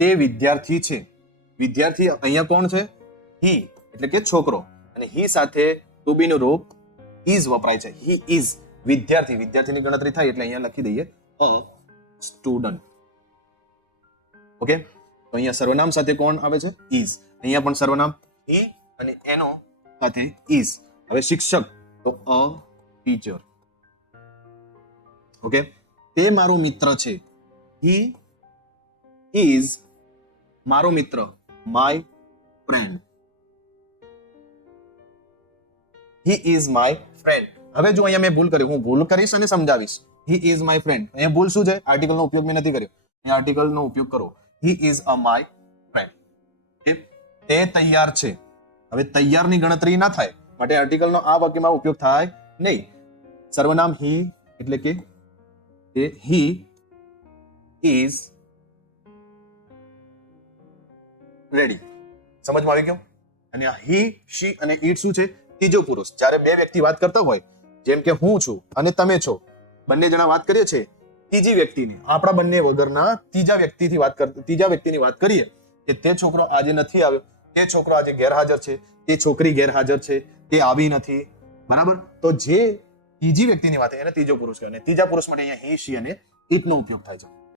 તે વિદ્યાર્થી છે. વિદ્યાર્થી અહીંયા કોણ છે? હી એટલે કે છોકરો, અને હી સાથે ટુ બી નું રૂપ ઇઝ વપરાય છે. હી ઇઝ વિદ્યાર્થી. વિદ્યાર્થીની ગણતરી થાય એટલે અહીંયા લખી દઈએ અ સ્ટુડન્ટ. ઓકે, તો અહીંયા સર્વનામ સાથે કોણ આવે છે? ઇઝ. અહીંયા પણ સર્વનામ હી અને એનો સાથે ઇઝ. હવે શિક્ષક તો અ ટીચર. ઓકે, તે મારો મિત્ર છે. હી ઇઝ મારો મિત્ર, my friend. He is my friend. હવે જો અહીંયા મેં ભૂલ કરી, હું ભૂલ કરીશ અને સમજાવીશ. He is my friend. અહીંયા ભૂલ શું છે? આર્ટિકલનો ઉપયોગ મેં નથી કર્યો. અહીંયા આર્ટિકલનો ઉપયોગ કરો. He is a my friend. તે તૈયાર છે. હવે તૈયારની ગણતરી ના થાય માટે આર્ટિકલનો આ વાક્યમાં ઉપયોગ થાય નહીં. સર્વનામ હી એટલે કે હી ઇઝ રેડી. સમજમાં આવી ગયું? અને આ હી, શી અને ઇટ શું છે? ત્રીજો પુરુષ. જ્યારે બે વ્યક્તિ વાત કરતા હોય, જેમ કે હું છું અને તમે છો, બંને જણા વાત કરીએ છીએ ત્રીજી વ્યક્તિની, આપણા બંને વગરના ત્રીજા વ્યક્તિની વાત કરીએ કે તે છોકરો આજે નથી આવ્યો, તે છોકરો આજે ગેરહાજર છે, તે છોકરી ગેરહાજર છે, તે આવી નથી. બરાબર? તો જે ત્રીજી વ્યક્તિની વાત એને ત્રીજો પુરુષ કહેવાય. અને ત્રીજા પુરુષ માટે અહીંયા હી, શી અને ઇટ નો ઉપયોગ થાય છે.